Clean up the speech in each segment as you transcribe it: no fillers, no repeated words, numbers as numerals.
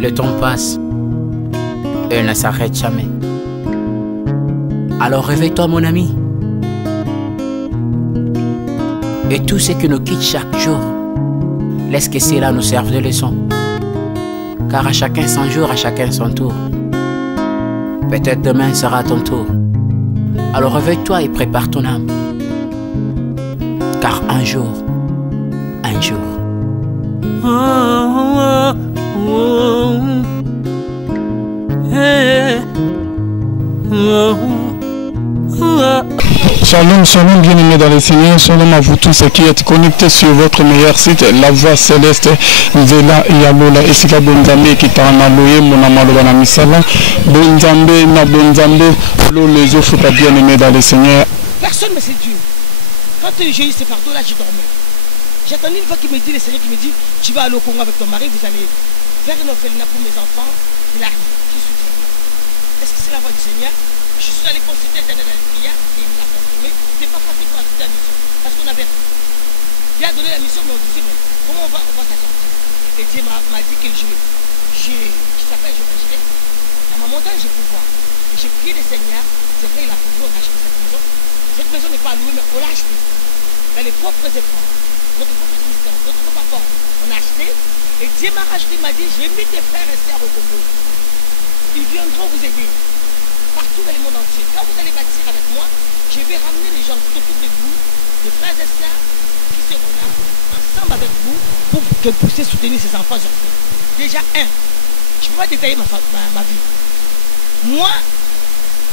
Le temps passe et elle ne s'arrête jamais. Alors réveille-toi mon ami. Et tout ce qui nous quitte chaque jour, laisse que cela nous serve de leçon. Car à chacun son jour, à chacun son tour. Peut-être demain sera ton tour. Alors réveille-toi et prépare ton âme. Car un jour, Shalom, shalom, bien-aimés dans les Seigneurs, shalom à vous tous qui êtes connectés sur votre meilleur site, La Voix Céleste, Vela Yalola, Esika Bonzambe, qui t'a analoé, mon amaloba na misala, Bonzambe, na Bonzambe, les offres à bien-aimés dans les Seigneurs. Personne ne me séduit. Quand j'ai eu ces fardeaux-là, je dormais. J'attendais une fois qu'il me dit, le Seigneur qui me dit, tu vas aller au Congo avec ton mari, vous allez faire une orphelinat pour mes enfants. Il arrive. Je suis Seigneur. Est-ce que c'est la voix du Seigneur? Je suis allé consulter l'éternel dans la prière et il me l'a confirmé. C'est pas facile pour accepter la mission. Parce qu'on avait rien. Il a donné la mission, mais on disait, mais comment on va s'en sortir? Et Dieu m'a dit que je s'appelle, je marcherai. À ma montagne, je peux voir. Et j'ai prié le Seigneur. C'est vrai, il a pouvoir racheter cette maison. Cette maison n'est pas louée, mais on l'a achetée. Dans les propres efforts, notre propre existence, notre propre apport, on a acheté. Et Dieu m'a racheté, il m'a dit, j'ai mis des frères et sœurs au Congo. Ils viendront vous aider. Partout dans le monde entier. Quand vous allez bâtir avec moi, je vais ramener les gens tout autour de vous, des frères et sœurs qui seront là, ensemble avec vous, pour que vous puissiez soutenir ces enfants orphelins. Déjà, je ne peux pas détailler ma vie. Moi,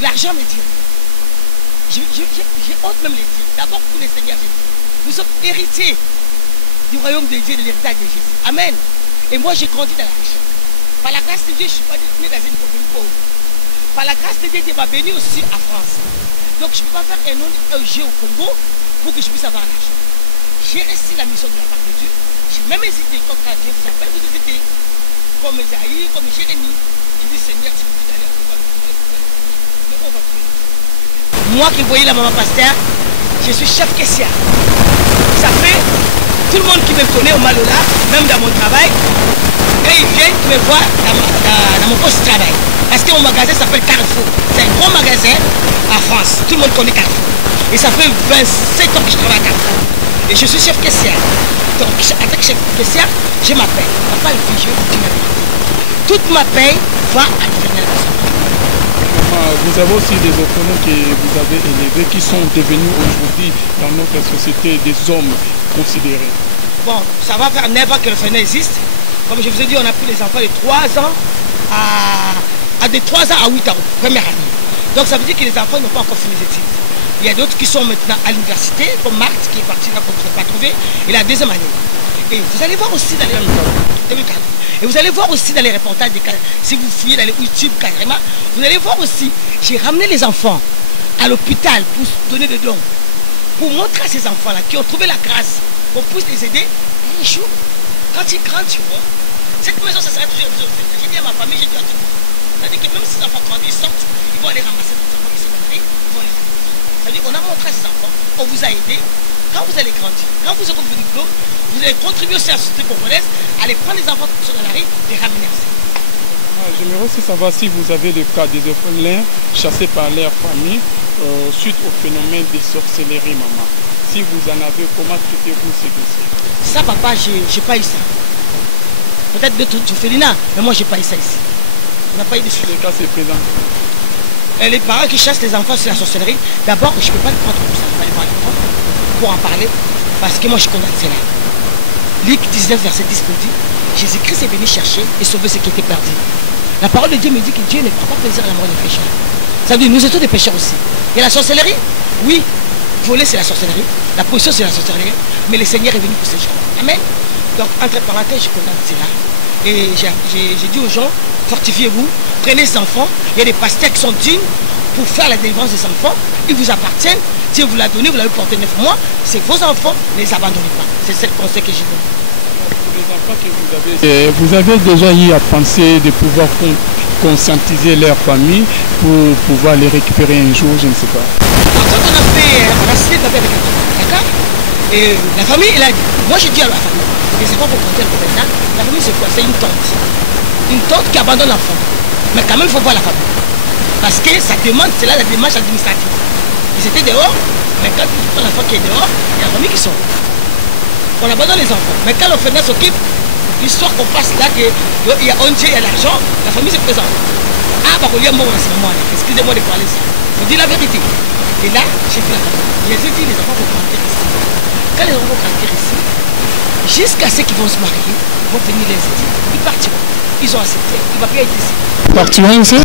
l'argent me dit rien. J'ai honte même les dire. D'abord pour les Seigneurs Jésus. Nous sommes héritiers du royaume de Dieu, de l'héritage de Jésus. Amen. Et moi, j'ai grandi dans la richesse. Par la grâce de Dieu, je ne suis pas né dans une famille pauvre. Par la grâce de Dieu, Dieu m'a béni aussi à France. Donc je ne peux pas faire un ONG au Congo pour que je puisse avoir l'argent. J'ai reçu la mission de la part de Dieu. J'ai même hésité quand Dieu vous appelle, vous hésitez. Comme Esaïe, comme Jérémie. J'ai dit, Seigneur, tu me dis d'aller au Congo, mais on va prier. Moi qui voyais la maman pasteur, je suis chef caissière. Ça fait tout le monde qui me connaît au Malola, même dans mon travail, et ils viennent me voir dans mon poste de travail. Parce que mon magasin s'appelle Carrefour. C'est un grand magasin en France. Tout le monde connaît Carrefour. Et ça fait 27 ans que je travaille à Carrefour. Et je suis chef caissière. Donc, en tant que chef caissière, je m'appelle. Papa et fille, je vais vous dire la vérité. Toute ma paye va à l'éternel. Vous avez aussi des orphelins que vous avez élevés qui sont devenus aujourd'hui dans notre société des hommes considérés. Bon, ça va faire 9 ans que l'orphelinat existe. Comme je vous ai dit, on a pris les enfants de 3 ans de 3 ans à 8 ans, première année. Donc ça veut dire que les enfants n'ont pas encore fini les études. Il y a d'autres qui sont maintenant à l'université, comme Marthe qui est parti là qu'on ne peut pas trouver, et la deuxième année. Et vous allez voir aussi dans les et vous allez voir aussi dans les reportages, si vous fouillez dans les YouTube carrément, vous allez voir aussi, j'ai ramené les enfants à l'hôpital pour donner des dons, pour montrer à ces enfants-là qui ont trouvé la grâce, qu'on puisse les aider. Et un jour, quand ils grandissent, cette maison, ça sera toujours des orphelins. J'ai dit à ma famille, j'ai dit à tout le monde. C'est-à-dire que même si les enfants grandissent, ils sortent, ils vont aller ramasser les enfants qui sont mariés, ils vont les ramener. C'est-à-dire qu'on a montré à ces enfants, on vous a aidé. Quand vous allez grandir, quand vous aurez vos diplômes, vous allez contribuer aussi à la société congolaise, aller prendre les enfants qui sont dans la rue, les ramener aussi. J'aimerais aussi savoir si vous avez le cas des orphelins chassés par leur famille suite au phénomène des sorcelleries, maman. Si vous en avez, comment traitez-vous ces dossiers? Ça, papa, j'ai pas eu ça. Peut-être d'autres orphelinats, mais moi, j'ai pas eu ça ici. On n'a pas eu de suite. Le cas, c'est présent. Et les parents qui chassent les enfants sur la sorcellerie, d'abord, je ne peux pas le prendre comme ça. Je vais aller voir les parents pour en parler, parce que moi, je condamne cela. Luc 19, verset 10 me dit, Jésus-Christ est venu chercher et sauver ce qui était perdu. La parole de Dieu me dit que Dieu ne prend pas plaisir à la mort des pécheurs. Ça veut dire, nous étions des pécheurs aussi. Et la sorcellerie, oui, voler c'est la sorcellerie, la possession c'est la sorcellerie, mais le Seigneur est venu pour ces gens. Amen. Donc, entre parenthèses, je condamne cela. Et j'ai dit aux gens, fortifiez-vous, prenez ces enfants. Il y a des pasteurs qui sont dignes pour faire la délivrance des enfants. Ils vous appartiennent. Dieu vous l'a donné, vous l'avez porté 9 mois. C'est vos enfants, ne les abandonnez pas. C'est le conseil que j'ai donné. Pour les enfants que vous avez déjà eu à penser de pouvoir conscientiser leur famille pour pouvoir les récupérer un jour, je ne sais pas. Quand on a signé le papier avec la famille, d'accord? Et la famille, moi j'ai dit à la famille, et c'est pas pour compter le maintenant, la famille c'est quoi? C'est une tante. une tante qui abandonne l'enfant. Mais quand même, il faut voir la famille. Parce que ça demande, c'est là la démarche administrative. Ils étaient dehors, mais quand tu prends l'enfant qui est dehors, il y a la famille qui sort. On abandonne les enfants. Mais quand l'orphelinat s'occupe, l'histoire qu'on passe là, qu'il y a ONG, il y a l'argent, la famille se présente. Ah, bah, excusez-moi de parler ça. Il faut dire la vérité. Et là, j'ai fait la famille. Je les ai dit, les enfants vont grandir ici. Quand les enfants vont grandir ici, jusqu'à ceux qui vont se marier, ils vont venir les aider. Ils partiront. Ils ont accepté. Il ne va plus être ici. Partiront ici?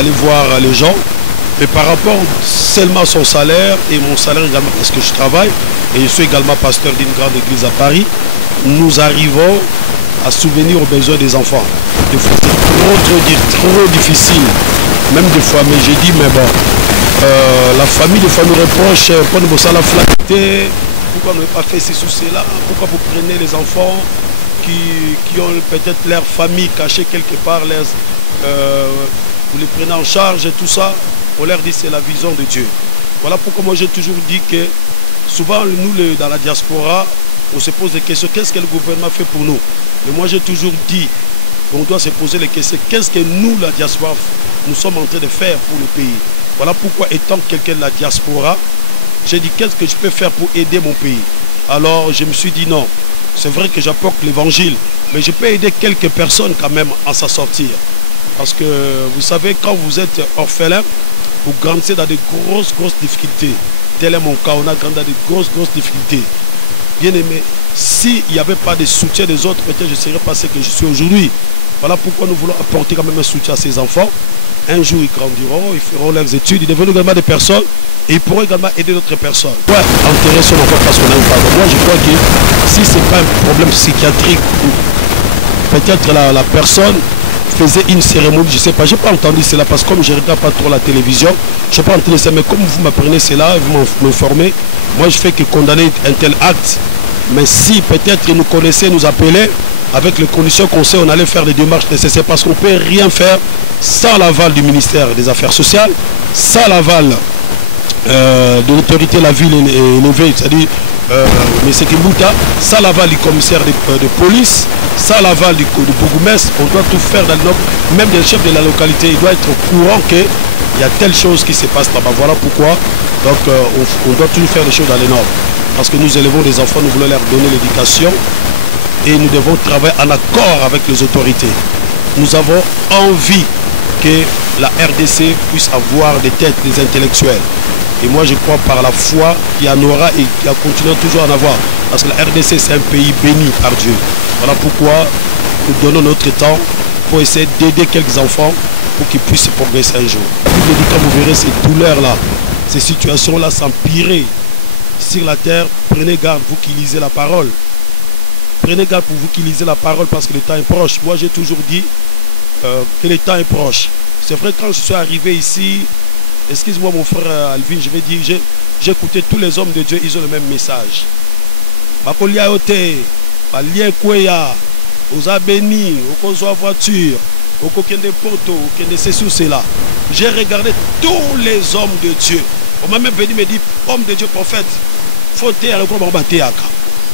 Aller voir les gens. Mais par rapport seulement à son salaire et mon salaire également parce que je travaille et je suis également pasteur d'une grande église à Paris, nous arrivons à souvenir aux besoins des enfants. Des fois c'est trop difficile, même des fois, mais j'ai dit mais bon, la famille des fois nous reproche, pourquoi nous bossons la flatté, pourquoi on n'a pas fait ceci ou cela, pourquoi vous prenez les enfants qui ont peut-être leur famille cachée quelque part, vous les prenez en charge et tout ça. On leur dit c'est la vision de Dieu. Voilà pourquoi moi j'ai toujours dit que souvent nous dans la diaspora, on se pose des questions, qu'est-ce que le gouvernement fait pour nous? Mais moi j'ai toujours dit, on doit se poser les questions, qu'est-ce que nous la diaspora, nous sommes en train de faire pour le pays? Voilà pourquoi étant quelqu'un de la diaspora, j'ai dit qu'est-ce que je peux faire pour aider mon pays? Alors je me suis dit non, c'est vrai que j'apporte l'évangile, mais je peux aider quelques personnes quand même à s'en sortir. Parce que vous savez, quand vous êtes orphelin, vous grandissez dans de grosses difficultés. Tel est mon cas, on a grandi dans de grosses difficultés. Bien aimé, s'il n'y avait pas de soutien des autres, peut-être je ne serais pas ce que je suis aujourd'hui. Voilà pourquoi nous voulons apporter quand même un soutien à ces enfants. Un jour, ils grandiront, ils feront leurs études, ils deviendront également des personnes et ils pourront également aider d'autres personnes. Ouais, enterrer son enfant parce qu'on a une femme. Moi, je crois que si ce n'est pas un problème psychiatrique, peut-être la personne faisait une cérémonie, je ne sais pas, je n'ai pas entendu cela parce que comme je ne regarde pas trop la télévision, je n'ai pas entendu ça, mais comme vous m'apprenez cela, vous m'informez, moi je fais que condamner un tel acte. Mais si peut-être nous connaissaient, nous appelaient, avec les conditions qu'on sait, on allait faire les démarches nécessaires parce qu'on ne peut rien faire sans l'aval du ministère des Affaires sociales, sans l'aval de l'autorité de la ville élevée, c'est-à-dire M. Kimbuta, sans l'aval du commissaire de police, sans l'aval du bourgmestre, on doit tout faire dans le nord, même des chefs de la localité, il doit être au courant qu'il y a telle chose qui se passe là-bas. Voilà pourquoi donc, on doit toujours faire les choses dans les normes. Parce que nous élevons des enfants, nous voulons leur donner l'éducation et nous devons travailler en accord avec les autorités. Nous avons envie que la RDC puisse avoir des têtes, des intellectuels. Et moi je crois par la foi qu'il y en aura et qu'il y a continué toujours à en avoir. Parce que la RDC c'est un pays béni par Dieu. Voilà pourquoi nous donnons notre temps pour essayer d'aider quelques enfants pour qu'ils puissent progresser un jour. Quand vous verrez ces douleurs-là, ces situations-là s'empirer sur la terre, prenez garde, vous qui lisez la parole. Prenez garde pour vous qui lisez la parole parce que le temps est proche. Moi j'ai toujours dit que le temps est proche. C'est vrai quand je suis arrivé ici, excuse-moi mon frère Alvin, je vais dire, j'ai écouté tous les hommes de Dieu, ils ont le même message. J'ai regardé tous les hommes de Dieu. On m'a même venu me dire, homme de Dieu, prophète, faut taire le problème.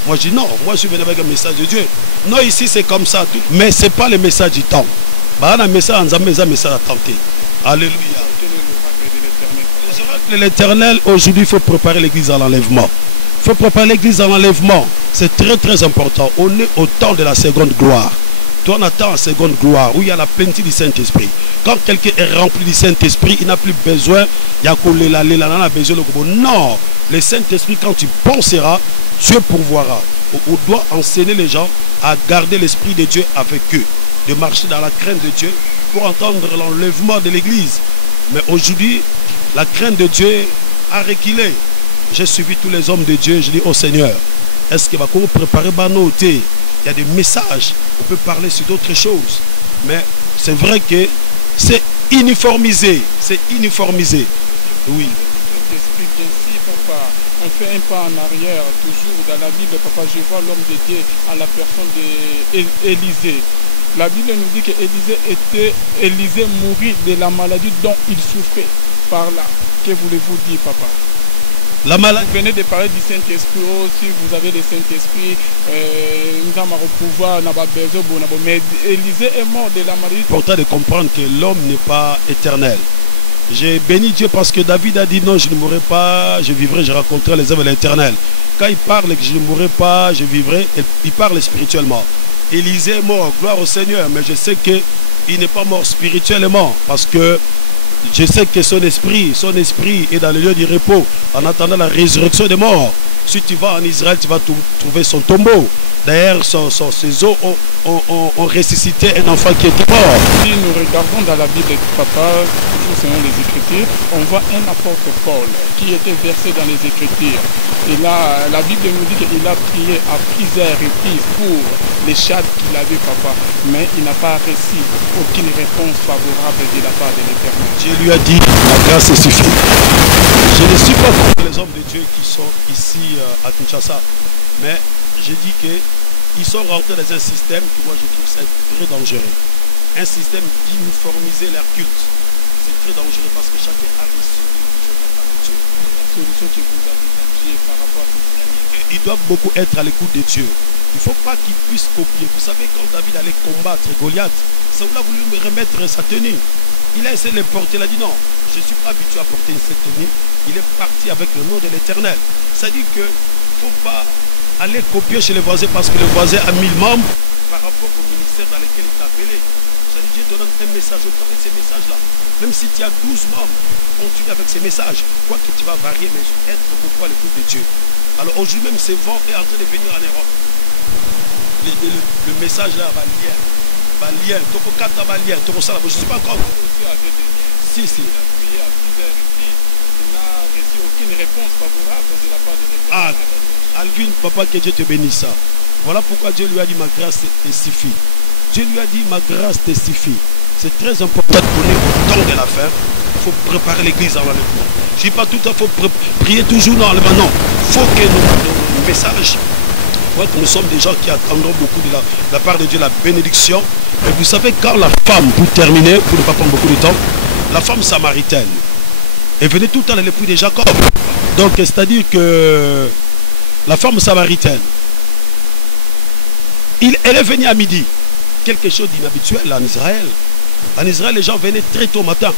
Moi je dis non, moi je suis venu avec un message de Dieu. Non, ici c'est comme ça, tout. Mais ce n'est pas le message du temps. Un message à tenter. Alléluia. L'Éternel, aujourd'hui, il faut préparer l'église à l'enlèvement. Il faut préparer l'église à l'enlèvement. C'est très important. On est au temps de la seconde gloire. Toi, on attend la seconde gloire où il y a la plénitude du Saint-Esprit. Quand quelqu'un est rempli du Saint-Esprit, il n'a plus besoin. Non, le Saint-Esprit, quand tu penseras, Dieu pourvoira. On doit enseigner les gens à garder l'Esprit de Dieu avec eux, de marcher dans la crainte de Dieu pour entendre l'enlèvement de l'église. Mais aujourd'hui, la crainte de Dieu a reculé. J'ai suivi tous les hommes de Dieu. Je dis au Seigneur, est-ce qu'il va préparer ma note? Il y a des messages. On peut parler sur d'autres choses. Mais c'est vrai que c'est uniformisé. C'est uniformisé. Oui. Papa, on fait un pas en arrière, toujours dans la Bible, papa, je vois l'homme de Dieu à la personne d'Élisée. La Bible nous dit qu'Élisée mourit de la maladie dont il souffrait. Par là, que voulez-vous dire, papa? La maladie. Vous venez de parler du Saint-Esprit. Oh, si vous avez le Saint-Esprit, nous avons pouvoir, mais Élisée est mort de la maladie. C'est important de comprendre que l'homme n'est pas éternel. J'ai béni Dieu parce que David a dit non, je ne mourrai pas, je vivrai, je rencontrerai les œuvres de l'Éternel. Quand il parle que je ne mourrai pas, je vivrai, il parle spirituellement. Élisée est mort, gloire au Seigneur, mais je sais qu'il n'est pas mort spirituellement parce que je sais que son esprit est dans le lieu du repos en attendant la résurrection des morts. Si tu vas en Israël, tu vas trouver son tombeau. D'ailleurs, ses os ont ressuscité un enfant qui était mort. Si nous regardons dans la Bible de papa, toujours selon les Écritures, on voit un apôtre Paul qui était versé dans les Écritures. Et là, la Bible nous dit qu'il a prié à plusieurs reprises pour les chats qu'il avait, papa. Mais il n'a pas reçu aucune réponse favorable de la part de l'Éternel. Dieu lui a dit, la grâce suffit. Je ne suis pas contre les hommes de Dieu qui sont ici à Kinshasa, mais je dis qu'ils sont rentrés dans un système que moi je trouve ça très dangereux. Un système d'uniformiser leur culte. C'est très dangereux parce que chacun a reçu une vision de la part de Dieu. La solution que vous avez donnée par rapport à ce système. Ils doivent beaucoup être à l'écoute de Dieu. Il ne faut pas qu'ils puissent copier. Vous savez, quand David allait combattre Goliath, Saoul a voulu me remettre sa tenue. Il a essayé de le porter, il a dit non, je ne suis pas habitué à porter cette tenue. Il est parti avec le nom de l'Éternel. Ça dit qu'il ne faut pas aller copier chez les voisins parce que le voisin a 1000 membres par rapport au ministère dans lequel il t'a appelé. Ça dit Dieu te donne un message, avec ces messages-là. Même si tu as 12 membres, continue avec ces messages. Quoi que tu vas varier, mais être beaucoup à l'écoute de Dieu. Alors aujourd'hui même, ce vent est en train de venir en Europe. Le message là va lire. Je ne suis pas encore. Si. Il a prié à plusieurs reprises. Il n'a reçu aucune réponse favorable de la part de l'Éternel. Alvin, papa, que Dieu te bénisse. Voilà pourquoi Dieu lui a dit ma grâce te suffit. Dieu lui a dit ma grâce te suffit. C'est très important de connaître le temps de la faire. Il faut préparer l'église avant le coup. Je ne dis pas tout à fait, il faut prier toujours dans le non. Il faut que nos messages, nous sommes des gens qui attendront beaucoup de la part de Dieu, la bénédiction. Et vous savez, quand la femme, pour terminer, pour ne pas prendre beaucoup de temps, la femme samaritaine, elle venait tout le temps à l'époux de Jacob. Donc, c'est-à-dire que la femme samaritaine, elle est venue à midi. Quelque chose d'inhabituel en Israël. En Israël, les gens venaient très tôt au matin.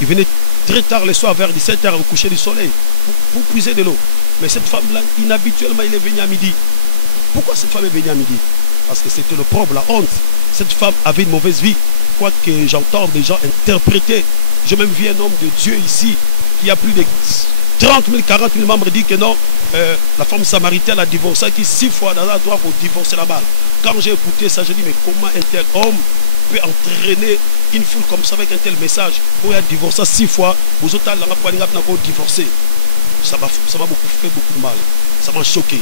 Ils venaient très tard le soir, vers 17h au coucher du soleil, pour puiser de l'eau. Mais cette femme-là, inhabituellement, elle est venue à midi. Pourquoi cette femme est venue à midi? Parce que c'était le problème, la honte. Cette femme avait une mauvaise vie. Quoique j'entends des gens interpréter. J'ai même vu un homme de Dieu ici qui a plus de 30 000, 40 000 membres dit que non, la femme samaritaine a divorcé, qui 6 fois dans la droite pour divorcer la balle. Quand j'ai écouté ça, je dis mais comment un tel homme peut entraîner une foule comme ça avec un tel message pour divorcer 6 fois, vous autres divorcer. Ça m'a fait beaucoup de mal. Ça m'a choqué.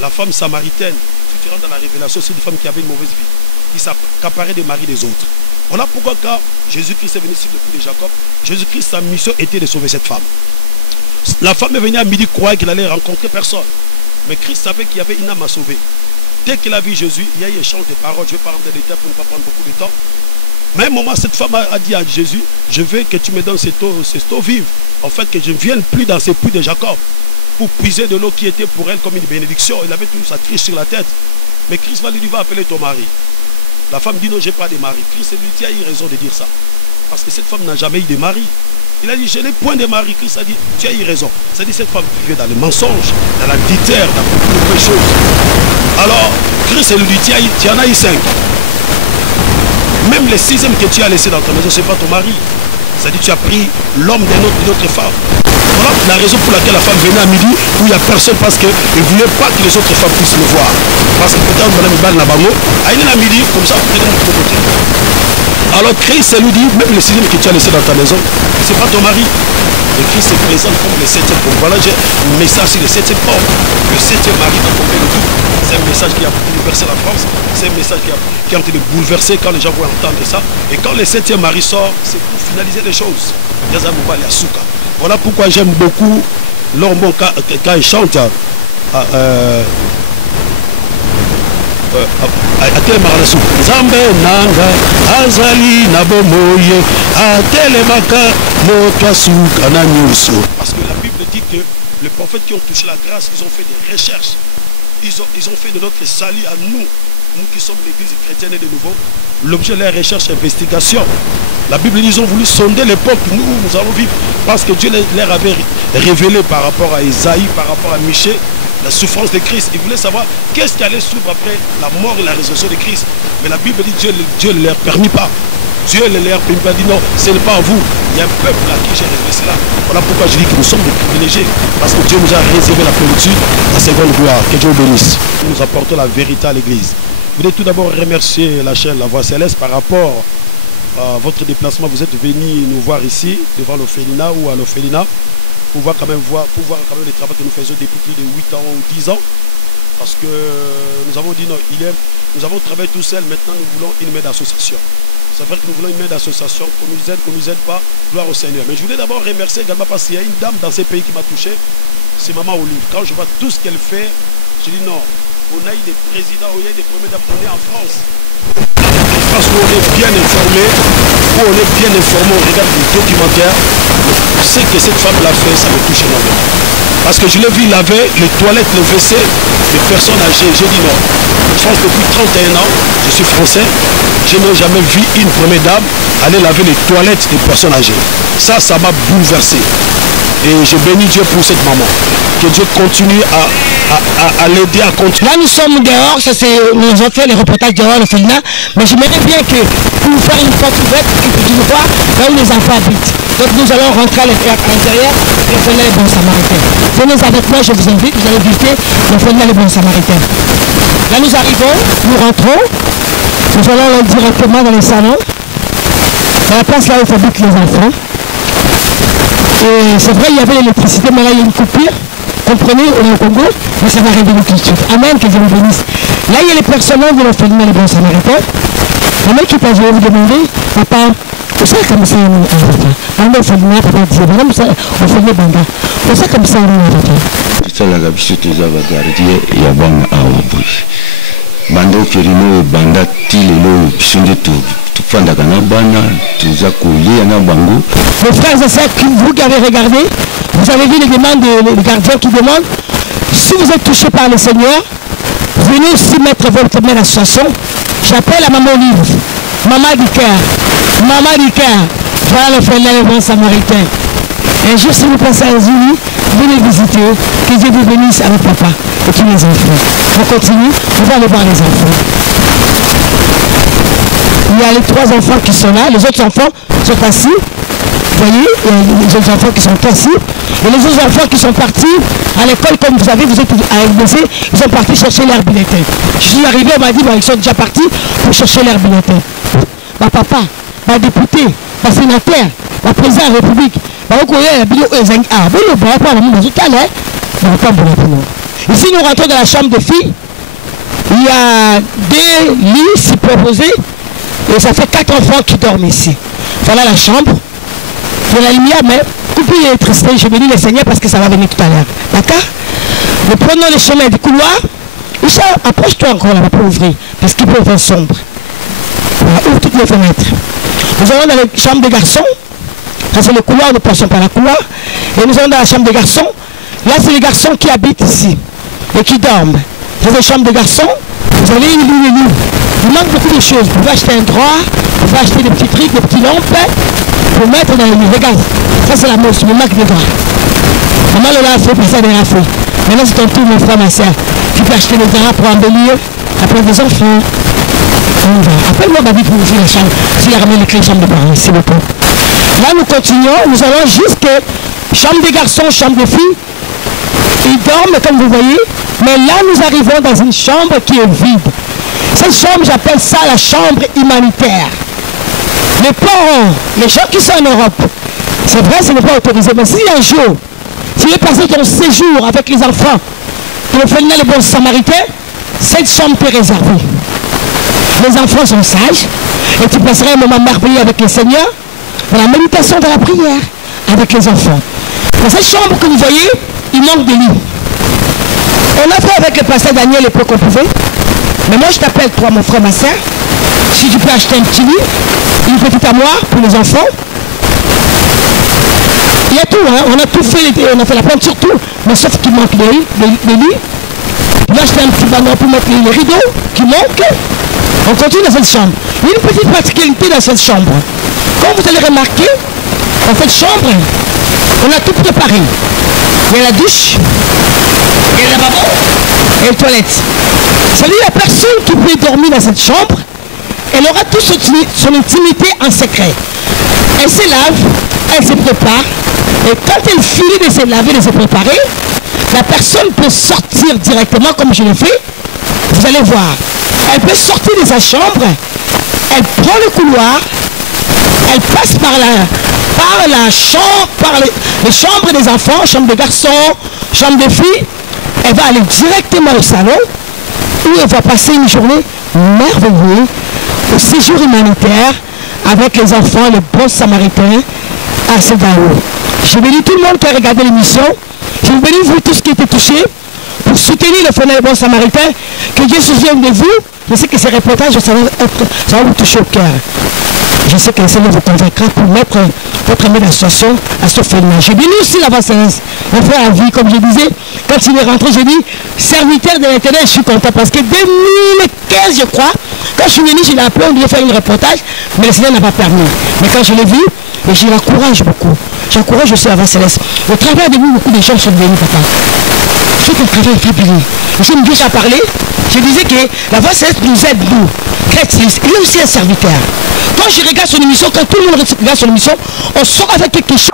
La femme samaritaine, si tu rentres dans la révélation, c'est une femme qui avait une mauvaise vie, qui s'accaparait des maris des autres. Voilà pourquoi quand Jésus-Christ est venu sur le coup de Jacob, Jésus-Christ, sa mission était de sauver cette femme. La femme est venue à midi croire qu'il allait rencontrer personne. Mais Christ savait qu'il y avait une âme à sauver. Dès qu'il a vu Jésus, il y a eu un échange de paroles. Je vais pas rentrer dans les détails pour ne pas prendre beaucoup de temps. Mais à un moment, cette femme a dit à Jésus, je veux que tu me donnes cette eau vive. En fait, que je ne vienne plus dans ces puits de Jacob pour puiser de l'eau qui était pour elle comme une bénédiction. Il avait toujours sa triche sur la tête. Mais Christ va lui dire, va appeler ton mari. La femme dit, non, je n'ai pas de mari. Christ lui dit, tu as eu raison de dire ça. Parce que cette femme n'a jamais eu de mari. Il a dit, je n'ai point de mari. Christ a dit, tu as eu raison. C'est-à-dire cette femme qui vient dans le mensonge, dans l'adultère, dans beaucoup de mauvaises choses. Alors, Christ lui dit, tu en as eu 5. Même le 6e que tu as laissé dans ta maison, ce n'est pas ton mari. C'est-à-dire tu as pris l'homme d'une autre femme. Voilà la raison pour laquelle la femme venait à midi où il n'y a personne parce qu'elle ne voulait pas que les autres femmes puissent le voir. Parce que peut-être Madame Ibal Nabango, elle est à midi, comme ça, vous prenez notre côté. Alors Christ lui dit, même le 6e que tu as laissé dans ta maison, ce n'est pas ton mari. Et Christ se présente comme le 7e homme. Voilà, j'ai un message sur le 7e homme. Le 7e mari dans le tout. C'est un message qui a bouleversé la France. C'est un message qui a été bouleversé quand les gens vont entendre ça. Et quand le 7e mari sort, c'est pour finaliser les choses. Voilà pourquoi j'aime beaucoup Lormon quand il chante. Zambe nanga azali na bomoye atelemaka moto asuka na nyuso. Parce que la Bible dit que Les prophètes qui ont touché la grâce, ils ont fait des recherches. Ils ont fait de notre salut à nous qui sommes l'église chrétienne et de nouveau, l'objet de leur recherche et investigation. La Bible dit qu'ils ont voulu sonder l'époque où nous allons vivre, parce que Dieu leur avait révélé par rapport à Isaïe, par rapport à Michée, la souffrance de Christ. Ils voulaient savoir qu'est-ce qui allait suivre après la mort et la résurrection de Christ. Mais la Bible dit que Dieu ne leur permit pas. Dieu ne leur permit pas, dit non, ce n'est pas à vous. Il y a un peuple à qui j'ai révélé cela. Voilà pourquoi je dis que nous sommes des privilégiés. Parce que Dieu nous a réservé la plénitude, la seconde gloire. Que Dieu vous bénisse. Nous apportons la vérité à l'église. Je voulais tout d'abord remercier la chaîne La Voix Céleste par rapport à votre déplacement. Vous êtes venu nous voir ici, devant l'orphelinat ou à l'orphelinat, pour voir quand même les travaux que nous faisons depuis plus de 8 ans ou 10 ans. Parce que nous avons dit non, nous avons travaillé tout seul, maintenant nous voulons une main d'association. C'est vrai que nous voulons une main d'association, qu'on nous aide pas, gloire au Seigneur. Mais je voulais d'abord remercier également parce qu'il y a une dame dans ces pays qui m'a touché, c'est Maman Olive. Quand je vois tout ce qu'elle fait, je dis non, on a eu des présidents, on a eu des premiers dames, on est en France. En France où on est bien informé, on regarde les documentaires, ce que cette femme l'a fait, ça me touche énormément. Parce que je l'ai vu laver les toilettes, le WC des personnes âgées. J'ai dit non. En France, depuis 31 ans, je suis français, je n'ai jamais vu une première dame aller laver les toilettes des personnes âgées. Ça m'a bouleversé. Et je bénis Dieu pour cette maman. Que Dieu continue à l'aider à continuer. Là, nous sommes dehors, nous avons fait les reportages dehors, le féminin, mais j'aimerais bien que pour vous faire une porte ouverte, que vous voir là où les enfants habitent. Donc nous allons rentrer à l'intérieur et faire les bons samaritains. Venez avec moi, je vous invite, vous allez visiter le féminin les bons samaritains. Là, nous arrivons, nous rentrons, nous allons directement dans les salons, dans la place là où fabriquent les enfants. Et c'est vrai, il y avait l'électricité, mais là, il y a une coupure. Comprenez, on est au Congo, mais ça va révéler tout de suite. Amen, que Dieu vous bénisse. Là, il y a les personnages de l'orphelinat les bons samaritains. Le mec qui passe, je vais vous demander, papa, vous savez comme ça, on est orphelinat, papa dit, madame, orphelinat Banga. Vous savez comme ça, on est ça, la gabisite, ils avaient gardé, il y a bon à Obouche. Banda Ferino, Banda Tilelo, Pissunde tout. Les frères et sœurs, vous qui avez regardé, vous avez vu les demandes des gardiens qui demandent, si vous êtes touché par le Seigneur, venez aussi mettre votre main à l'association. J'appelle à Maman Olive, Maman du cœur, voilà le frère les bons samaritains. Un jour, si vous passez à Zulu, venez visiter, que Dieu vous bénisse avec papa et tous les enfants. On continue, on va aller voir les enfants. Il y a les 3 enfants qui sont là, les autres enfants sont assis. Vous voyez, il y a les autres enfants qui sont assis. Et les autres enfants qui sont partis à l'école, comme vous savez, vous êtes à LBC, ils sont partis chercher leur bulletin. Je suis arrivé, on m'a dit, ils sont déjà partis pour chercher leur bulletin. Ma papa, ma député, ma sénateur, ma président de la République, ici nous rentrons dans la chambre de filles. Il y a 2 lits superposés. Et ça fait 4 enfants qui dorment ici. Voilà la chambre. Il y a la lumière, mais coupez l'électricité. Je bénis le Seigneur parce que ça va venir tout à l'heure. D'accord? Nous prenons le chemin du couloir. Isha, approche-toi encore là-bas pour ouvrir. Parce qu'il peut faire sombre. Voilà, ouvre toutes les fenêtres. Nous allons dans la chambre des garçons. Ça c'est le couloir, nous passons par la couloir. Et nous allons dans la chambre des garçons. Là c'est les garçons qui habitent ici. Et qui dorment. C'est la chambre des garçons. Vous avez une ligne. Il manque beaucoup de choses. Vous pouvez acheter un droit, vous pouvez acheter des petits trucs, des petits lampes pour mettre dans le lit. Regarde, ça c'est la mousse, il me manque des droits. Maman Lola a fait pour ça des rafles. Maintenant c'est ton tour, mon frère, ma soeur. Tu peux acheter des draps pour embellir, après des enfants. On va. Appelle-moi ma vie pour ouvrir la chambre. S'il a ramené les clés de chambre de parents, c'est beaucoup. Là nous continuons, nous allons jusqu'à chambre des garçons, chambre des filles. Ils dorment comme vous voyez, mais là nous arrivons dans une chambre qui est vide. Cette chambre, j'appelle ça la chambre humanitaire. Les parents, les gens qui sont en Europe, c'est vrai, ce n'est pas autorisé, mais si un jour, tu veux passer ton séjour avec les enfants, tu veux faire les bons samaritains, cette chambre t'est réservée. Les enfants sont sages, et tu passeras un moment merveilleux avec le Seigneur, dans la méditation, dans la prière, avec les enfants. Dans cette chambre que vous voyez, il manque de lits. On a fait avec le pasteur Daniel le peu qu'on pouvait. Mais moi je t'appelle toi mon frère, ma soeur, si tu peux acheter un petit lit, une petite armoire pour les enfants. y a tout, hein. On a tout fait, on a fait la peinture, tout. Mais sauf qu'il manque les lits. Là, je fais un petit bandeau pour mettre les rideaux qui manquent. On continue dans cette chambre. Il y a une petite particularité dans cette chambre. Comme vous allez remarquer, dans cette chambre, on a tout préparé. Il y a la douche, il y a le lavabo et les toilettes. C'est-à-dire la personne qui peut dormir dans cette chambre, elle aura toute son intimité en secret. Elle se lave, elle se prépare. Et quand elle finit de se laver, de se préparer, la personne peut sortir directement comme je l'ai fait. Vous allez voir. Elle peut sortir de sa chambre, elle prend le couloir, elle passe par la chambre, par les chambres des enfants, chambre des garçons, chambre des filles. Elle va aller directement au salon où elle va passer une journée merveilleuse au séjour humanitaire avec les enfants, les bons samaritains à Sedao. Je bénis tout le monde qui a regardé l'émission. Je vous bénis vous tous qui étaient touchés pour soutenir le Fonds des bons samaritains. Que Dieu se souvienne de vous. Je sais que ces reportages, ça va vous toucher au cœur. Je sais que le Seigneur vous convaincra pour mettre votre main d'association à ce phénomène. J'ai béni aussi la Céleste, mon frère à vie, comme je disais, quand il est rentré, j'ai dit, serviteur de l'Éternel, je suis content parce que 2015, je crois, quand je suis venu, je l'ai appelé, on devait faire un reportage, mais le Seigneur n'a pas permis. Mais quand je l'ai vu, et je l'encourage beaucoup. J'encourage aussi la Céleste. Au travers de vous, beaucoup de gens sont venus, papa. Faites un travail fabuleux. J'ai déjà parlé, je disais que la Voix Céleste nous aide, nous, chrétiens. Il est aussi un serviteur. Quand je regarde son émission, quand tout le monde regarde son émission, on sort avec quelque chose.